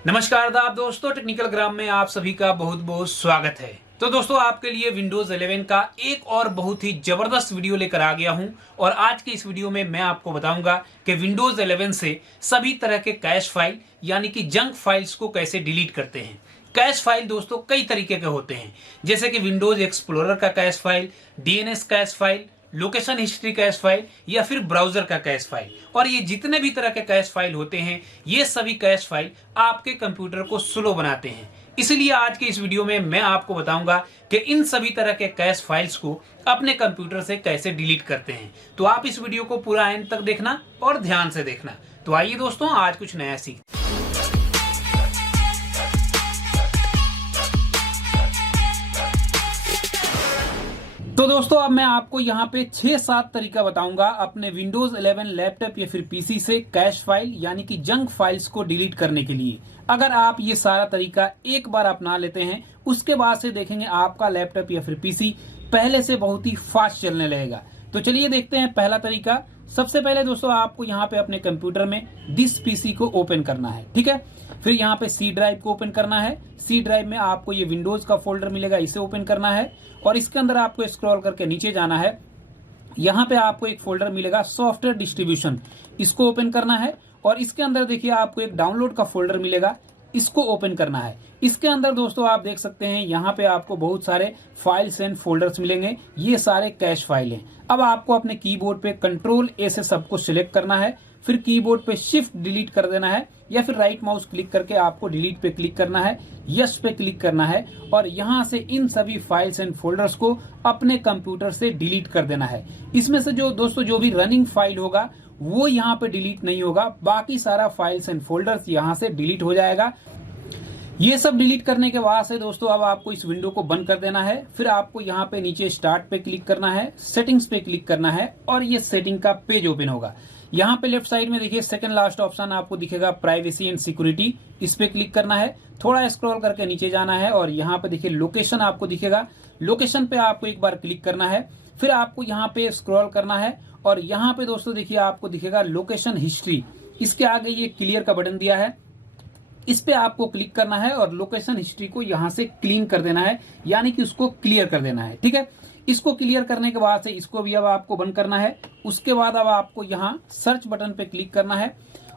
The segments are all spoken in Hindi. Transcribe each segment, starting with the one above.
नमस्कार आदाब दोस्तों, टेक्निकल ग्राम में आप सभी का बहुत बहुत स्वागत है। तो दोस्तों, आपके लिए विंडोज 11 का एक और बहुत ही जबरदस्त वीडियो लेकर आ गया हूं। और आज के इस वीडियो में मैं आपको बताऊंगा कि विंडोज 11 से सभी तरह के कैश फाइल यानी कि जंक फाइल्स को कैसे डिलीट करते हैं। कैश फाइल दोस्तों कई तरीके के होते हैं, जैसे कि विंडोज एक्सप्लोरर का cash file, DNS cash file, location history cash file या फिर ब्राउजर का कैश फाइल। और ये जितने भी तरह के कैश फाइल होते हैं, ये सभी कैश फाइल आपके कंप्यूटर को स्लो बनाते हैं। इसलिए आज के इस वीडियो में मैं आपको बताऊंगा कि इन सभी तरह के कैश फाइल्स को अपने कंप्यूटर से कैसे डिलीट करते हैं। तो आप इस वीडियो को पूरा एंड तक देखना और ध्यान से देखना। तो आइए दोस्तों, आज कुछ नया सीख। तो दोस्तों, अब मैं आपको यहाँ पे 6-7 तरीका बताऊंगा अपने विंडोज 11 लैपटॉप या फिर पीसी से कैश फाइल यानी कि जंक फाइल्स को डिलीट करने के लिए। अगर आप ये सारा तरीका एक बार अपना लेते हैं, उसके बाद से देखेंगे आपका लैपटॉप या फिर पीसी पहले से बहुत ही फास्ट चलने लगेगा। तो चलिए देखते हैं पहला तरीका। सबसे पहले दोस्तों, आपको यहाँ पे अपने कंप्यूटर में दिस पीसी को ओपन करना है, ठीक है। फिर यहाँ पे सी ड्राइव को ओपन करना है। सी ड्राइव में आपको ये विंडोज का फोल्डर मिलेगा, इसे ओपन करना है। और इसके अंदर आपको स्क्रॉल करके नीचे जाना है। यहाँ पे आपको एक फोल्डर मिलेगा सॉफ्टवेयर डिस्ट्रीब्यूशन, इसको ओपन करना है। और इसके अंदर देखिए आपको एक डाउनलोड का फोल्डर मिलेगा, इसको ओपन करना है। इसके अंदर दोस्तों आप देख सकते हैं यहाँ पे आपको बहुत सारे फाइल्स एंड फोल्डर्स मिलेंगे, ये सारे कैश फाइल हैं। अब आपको अपने कीबोर्ड पे कंट्रोल ए से सबको सिलेक्ट करना है, फिर कीबोर्ड पे शिफ्ट डिलीट कर देना है, या फिर राइट माउस क्लिक करके आपको डिलीट पे क्लिक करना है, यस पे क्लिक करना है। और यहाँ से इन सभी फाइल्स एंड फोल्डर्स को अपने कंप्यूटर से डिलीट कर देना है। इसमें से जो भी रनिंग फाइल होगा वो यहाँ पे डिलीट नहीं होगा, बाकी सारा फाइल्स एंड फोल्डर्स यहाँ से डिलीट हो जाएगा। ये सब डिलीट करने के बाद से दोस्तों अब आपको इस विंडो को बंद कर देना है। फिर आपको यहाँ पे नीचे स्टार्ट पे क्लिक करना है, सेटिंग्स पे क्लिक करना है और ये सेटिंग का पेज ओपन होगा। यहाँ पे लेफ्ट साइड में देखिए सेकंड लास्ट ऑप्शन आपको दिखेगा प्राइवेसी एंड सिक्योरिटी, इस पे क्लिक करना है। थोड़ा स्क्रॉल करके नीचे जाना है और यहाँ पे देखिए लोकेशन आपको दिखेगा, लोकेशन पे आपको एक बार क्लिक करना है। फिर आपको यहाँ पे स्क्रॉल करना है और यहाँ पे दोस्तों देखिए आपको दिखेगा लोकेशन हिस्ट्री, इसके आगे ये क्लियर का बटन दिया है, इस पे आपको क्लिक करना है और लोकेशन हिस्ट्री को यहाँ से क्लीन कर देना है, यानी कि उसको क्लियर कर देना है, ठीक है। इसको क्लियर करने के बाद से इसको भी अब आपको बंद करना है। उसके बाद अब आपको यहाँ सर्च बटन पे क्लिक करना है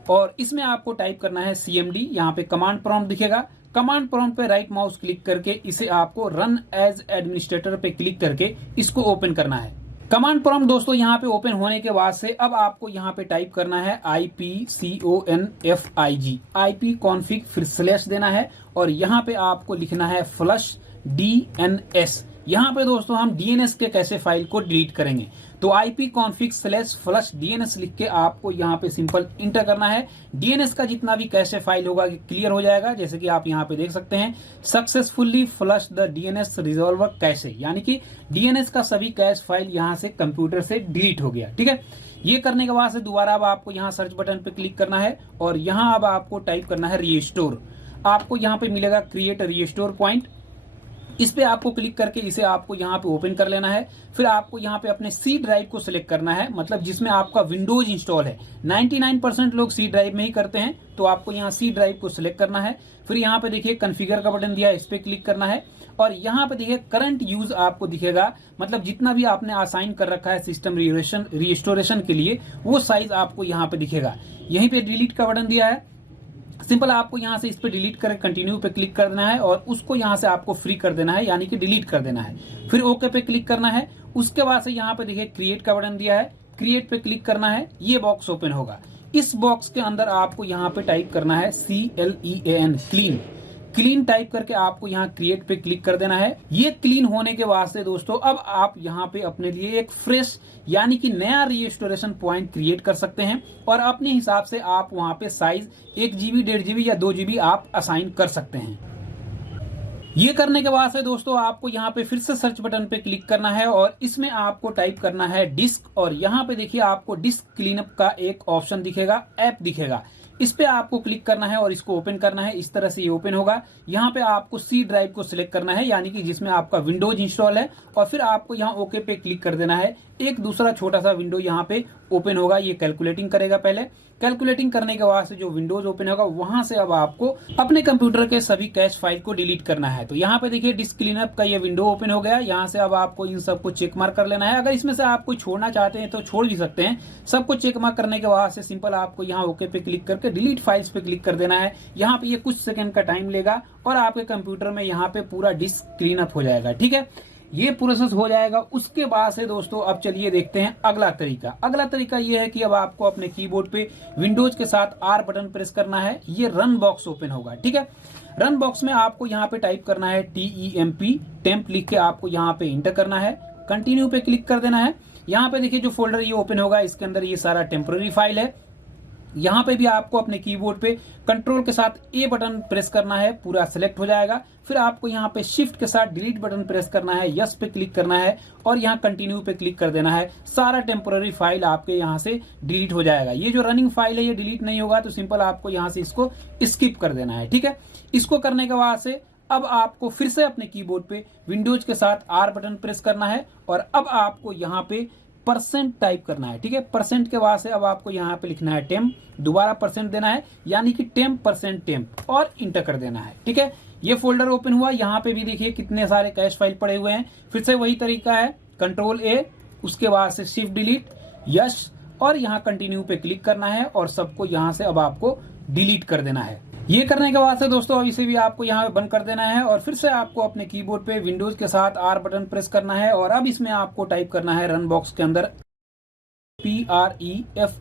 और इसमें आपको टाइप करना है CMD, यहाँ पे कमांड प्रॉम्प्ट दिखेगा। कमांड प्रॉम्प्ट पे राइट माउस क्लिक करके इसे आपको रन एज एडमिनिस्ट्रेटर पे क्लिक करके इसको ओपन करना है। कमांड प्रॉम्प्ट दोस्तों यहाँ पे ओपन होने के बाद से अब आपको यहाँ पे टाइप करना है IPCONFIG, IP कॉन्फ़िग, फिर स्लैश देना है और यहाँ पे आपको लिखना है फ्लश DNS। यहाँ पे दोस्तों हम DNS के कैसे फाइल को डिलीट करेंगे, तो IP config slash flush DNS लिख के आपको यहाँ पे सिंपल इंटर करना है। DNS का जितना भी कैसे फाइल होगा क्लियर हो जाएगा, जैसे कि आप यहाँ पे देख सकते हैं successfully flush the DNS resolver cache, यानी कि DNS का सभी कैश फाइल यहाँ से कंप्यूटर से डिलीट हो गया, ठीक है। ये करने के बाद से दोबारा अब आपको यहाँ सर्च बटन पे क्लिक करना है और यहाँ अब आपको टाइप करना है रीस्टोर। आपको यहाँ पे मिलेगा क्रिएट रीस्टोर पॉइंट, इस पे आपको क्लिक करके इसे आपको यहाँ पे ओपन कर लेना है। फिर आपको यहाँ पे अपने सी ड्राइव को सिलेक्ट करना है, मतलब जिसमें आपका विंडोज इंस्टॉल है। 99% लोग सी ड्राइव में ही करते हैं, तो आपको यहाँ सी ड्राइव को सिलेक्ट करना है। फिर यहाँ पे देखिए कॉन्फ़िगर का बटन दिया है, इस पे क्लिक करना है और यहाँ पे देखिए करंट यूज आपको दिखेगा, मतलब जितना भी आपने असाइन कर रखा है सिस्टम रिस्टोरेशन के लिए वो साइज आपको यहाँ पे दिखेगा। यहीं पे डिलीट का बटन दिया है, सिंपल आपको यहाँ से इस पे डिलीट करके कंटिन्यू पे क्लिक कर देना है और उसको यहाँ से आपको फ्री कर देना है, यानी कि डिलीट कर देना है। फिर ओके पे क्लिक करना है। उसके बाद से यहाँ पे देखिए क्रिएट का बटन दिया है, क्रिएट पे क्लिक करना है, ये बॉक्स ओपन होगा। इस बॉक्स के अंदर आपको यहाँ पे टाइप करना है CLEAN क्लीन, क्लीन टाइप करके आपको यहाँ क्रिएट पे क्लिक कर देना है। ये क्लीन होने के बाद से दोस्तों अब आप यहाँ पे अपने लिए एक फ्रेश यानी कि नया रिस्टोरेशन पॉइंट क्रिएट कर सकते हैं और अपने हिसाब से आप वहाँ पे साइज 1 GB, 1.5 GB या 2 GB आप असाइन कर सकते हैं। ये करने के बाद से दोस्तों आपको यहाँ पे फिर से सर्च बटन पे क्लिक करना है और इसमें आपको टाइप करना है डिस्क और यहाँ पे देखिए आपको डिस्क क्लीनअप का एक ऑप्शन दिखेगा, ऐप दिखेगा, इस पे आपको क्लिक करना है और इसको ओपन करना है। इस तरह से ये ओपन होगा। यहाँ पे आपको सी ड्राइव को सिलेक्ट करना है, यानी कि जिसमें आपका विंडोज इंस्टॉल है और फिर आपको यहाँ ओके पे क्लिक कर देना है। एक दूसरा छोटा सा विंडो यहाँ पे ओपन होगा, ये कैलकुलेटिंग करेगा। पहले कैलकुलेटिंग करने के बाद से जो विंडोज ओपन होगा वहां से अब आपको अपने कंप्यूटर के सभी कैश फाइल को डिलीट करना है। तो यहाँ पे देखिए डिस्क क्लीनअप का ये विंडो ओपन हो गया। यहाँ से अब आपको इन सबको चेक मार्क कर लेना है। अगर इसमें से आप कोई छोड़ना चाहते हैं तो छोड़ भी सकते हैं। सबको चेक मार्क करने के बाद से सिंपल आपको यहाँ ओके पे क्लिक करके डिलीट फाइल्स पे क्लिक कर देना है। यहाँ पे ये कुछ सेकंड का टाइम लेगा और आपके कंप्यूटर में यहाँ पे पूरा डिस्क क्लीनअप हो जाएगा। ठीक है, ये प्रोसेस हो जाएगा। उसके बाद से दोस्तों अब चलिए देखते हैं अगला तरीका। अगला तरीका ये है कि अब आपको अपने कीबोर्ड पे विंडोज के साथ आर बटन प्रेस करना है। ये रन बॉक्स ओपन होगा। ठीक है, रन बॉक्स में आपको यहाँ पे टाइप करना है TEMP, टेम्प लिख के आपको यहाँ पे इंटर करना है। कंटिन्यू पे क्लिक कर देना है। यहाँ पे देखिए जो फोल्डर ये ओपन होगा इसके अंदर ये सारा टेम्पररी फाइल है। यहाँ पे भी आपको अपने कीबोर्ड पे कंट्रोल के साथ ए बटन प्रेस करना है, पूरा सिलेक्ट हो जाएगा। फिर आपको यहाँ पे शिफ्ट के साथ डिलीट बटन प्रेस करना है, यस पे क्लिक करना है और यहाँ कंटिन्यू पे क्लिक कर देना है। सारा टेम्पोररी फाइल आपके यहाँ से डिलीट हो जाएगा। ये जो रनिंग फाइल है ये डिलीट नहीं होगा, तो सिंपल आपको यहाँ से इसको स्किप कर देना है। ठीक है, इसको करने के बाद से अब आपको फिर से अपने कीबोर्ड पे विंडोज के साथ आर बटन प्रेस करना है और अब आपको यहाँ पे परसेंट टाइप करना है। ठीक है, परसेंट के बाद से अब आपको यहाँ पे लिखना है टेम्प, दोबारा परसेंट देना है यानी कि टेम्प और इंटर कर देना है। ठीक है, ये फोल्डर ओपन हुआ। यहाँ पे भी देखिए कितने सारे कैश फाइल पड़े हुए हैं। फिर से वही तरीका है, कंट्रोल ए, उसके बाद से शिफ्ट डिलीट, यस और यहाँ कंटिन्यू पे क्लिक करना है और सबको यहाँ से अब आपको डिलीट कर देना है। ये करने के बाद से दोस्तों अब इसे भी आपको यहाँ पे बंद कर देना है और फिर से आपको अपने कीबोर्ड पे विंडोज के साथ आर बटन प्रेस करना है और अब इसमें आपको टाइप करना है रन बॉक्स के अंदर PREFETCH,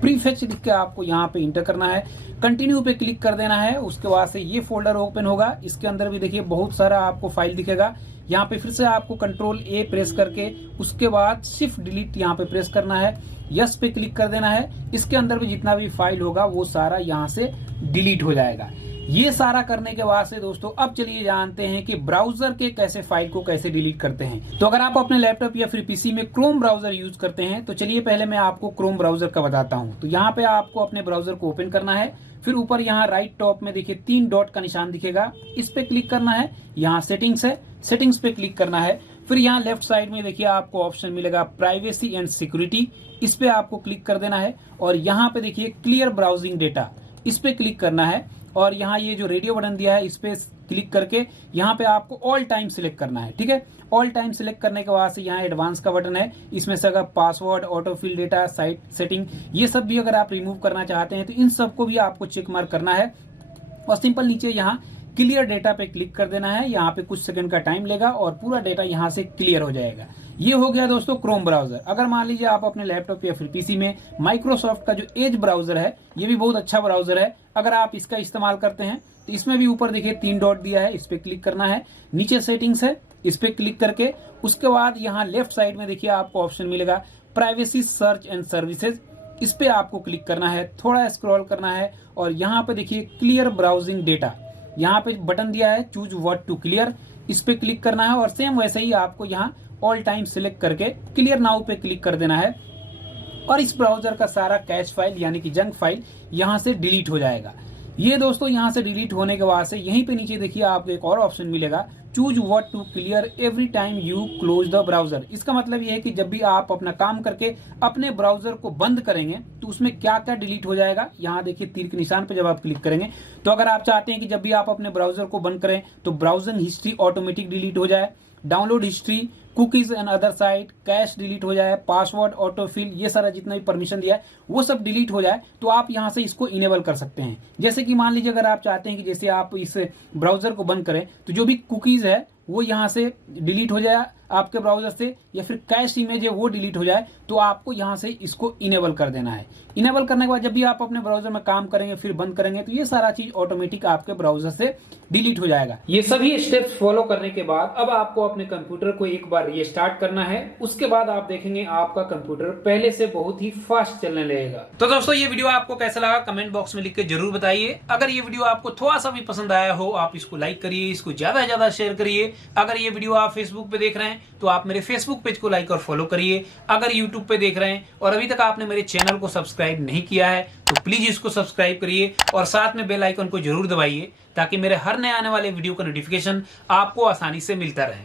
प्रीफेच लिख के आपको यहाँ पे इंटर करना है। कंटिन्यू पे क्लिक कर देना है। उसके बाद से ये फोल्डर ओपन होगा। इसके अंदर भी देखिए बहुत सारा आपको फाइल दिखेगा। यहाँ पे फिर से आपको कंट्रोल ए प्रेस करके उसके बाद शिफ्ट डिलीट यहाँ पे प्रेस करना है, यस पे क्लिक कर देना है। इसके अंदर भी जितना भी फाइल होगा वो सारा यहाँ से डिलीट हो जाएगा। ये सारा करने के बाद से दोस्तों अब चलिए जानते हैं कि ब्राउजर के कैसे फाइल को कैसे डिलीट करते हैं। तो अगर आप अपने लैपटॉप या फिर पीसी में क्रोम ब्राउजर यूज करते हैं तो चलिए पहले मैं आपको क्रोम ब्राउजर का बताता हूँ। तो यहाँ पे आपको अपने ब्राउजर को ओपन करना है। फिर ऊपर यहाँ राइट टॉप में देखिए 3 डॉट का निशान दिखेगा, इस पे क्लिक करना है। यहाँ सेटिंग्स है, सेटिंग्स पे क्लिक करना है। फिर यहाँ लेफ्ट साइड में देखिए आपको ऑप्शन मिलेगा प्राइवेसी एंड सिक्योरिटी, इस पे आपको क्लिक कर देना है और यहाँ पे देखिए क्लियर ब्राउजिंग डेटा, इस पे क्लिक करना है और यहाँ ये जो रेडियो बटन दिया है इस पे क्लिक करके यहाँ पे आपको ऑल टाइम सिलेक्ट करना है। ठीक है, ऑल टाइम सिलेक्ट करने के बाद से यहाँ एडवांस का बटन है, इसमें से अगर password, autofill data, site setting ये सब भी अगर आप रिमूव करना चाहते हैं तो इन सबको भी आपको चेक मार्क करना है और सिंपल नीचे यहाँ क्लियर डेटा पे क्लिक कर देना है। यहाँ पे कुछ सेकंड का टाइम लेगा और पूरा डेटा यहाँ से क्लियर हो जाएगा। ये हो गया दोस्तों क्रोम ब्राउजर। अगर मान लीजिए आप अपने लैपटॉप या फिर पीसी में माइक्रोसॉफ्ट का जो एज ब्राउजर है ये भी बहुत अच्छा ब्राउजर है, अगर आप इसका इस्तेमाल करते हैं तो इसमें भी ऊपर देखिए 3 डॉट दिया है, इस पे क्लिक करना है। नीचे सेटिंग्स है, इस पे क्लिक करके उसके बाद यहाँ लेफ्ट साइड में देखिए आपको ऑप्शन मिलेगा प्राइवेसी सर्च एंड सर्विसेज, इस पे आपको क्लिक करना है। थोड़ा स्क्रॉल करना है और यहाँ पे देखिए क्लियर ब्राउजिंग डेटा, यहाँ पे बटन दिया है चूज व्हाट टू क्लियर, इस पे क्लिक करना है और सेम वैसे ही आपको यहाँ ऑल टाइम सिलेक्ट करके क्लियर नाउ पे क्लिक कर देना है और इस ब्राउजर का सारा कैश फाइल यानी कि जंक फाइल यहाँ से डिलीट हो जाएगा। ये दोस्तों यहाँ से डिलीट होने के बाद से यहीं पे नीचे देखिए आपको एक और ऑप्शन मिलेगा choose what to clear every time you close the browser. इसका मतलब ये है कि जब भी आप अपना काम करके अपने ब्राउजर को बंद करेंगे तो उसमें क्या क्या डिलीट हो जाएगा। यहाँ देखिए तीर के निशान पे जब आप क्लिक करेंगे तो अगर आप चाहते हैं कि जब भी आप अपने ब्राउजर को बंद करें तो ब्राउजिंग हिस्ट्री ऑटोमेटिक डिलीट हो जाए, download history, cookies and other site, cash delete हो जाए, पासवर्ड, ऑटोफिल, ये सारा जितना भी परमिशन दिया है वो सब डिलीट हो जाए, तो आप यहाँ से इसको इनेबल कर सकते हैं। जैसे कि मान लीजिए अगर आप चाहते हैं कि जैसे आप इस ब्राउजर को बंद करें तो जो भी कुकीज है वो यहाँ से डिलीट हो जाए आपके ब्राउजर से, या फिर कैश इमेज है वो डिलीट हो जाए, तो आपको यहाँ से इसको इनेबल कर देना है। इनेबल करने के बाद जब भी आप अपने ब्राउजर में काम करेंगे फिर बंद करेंगे तो ये सारा चीज ऑटोमेटिक आपके ब्राउजर से डिलीट हो जाएगा। ये सभी स्टेप्स फॉलो करने के बाद अब आपको अपने कंप्यूटर को एक बार रीस्टार्ट करना है। उसके बाद आप देखेंगे आपका कंप्यूटर पहले से बहुत ही फास्ट चलने लगेगा। तो दोस्तों ये वीडियो आपको कैसा लगा कमेंट बॉक्स में लिख के जरूर बताइए। अगर ये वीडियो आपको थोड़ा सा भी पसंद आया हो आप इसको लाइक करिए, इसको ज्यादा से ज्यादा शेयर करिए। अगर ये वीडियो आप फेसबुक पे देख रहे हैं तो आप मेरे फेसबुक पेज को लाइक और फॉलो करिए। अगर यूट्यूब पे देख रहे हैं और अभी तक आपने मेरे चैनल को सब्सक्राइब नहीं किया है तो प्लीज इसको सब्सक्राइब करिए और साथ में बेल आइकन को जरूर दबाइए ताकि मेरे हर नए आने वाले वीडियो का नोटिफिकेशन आपको आसानी से मिलता रहे।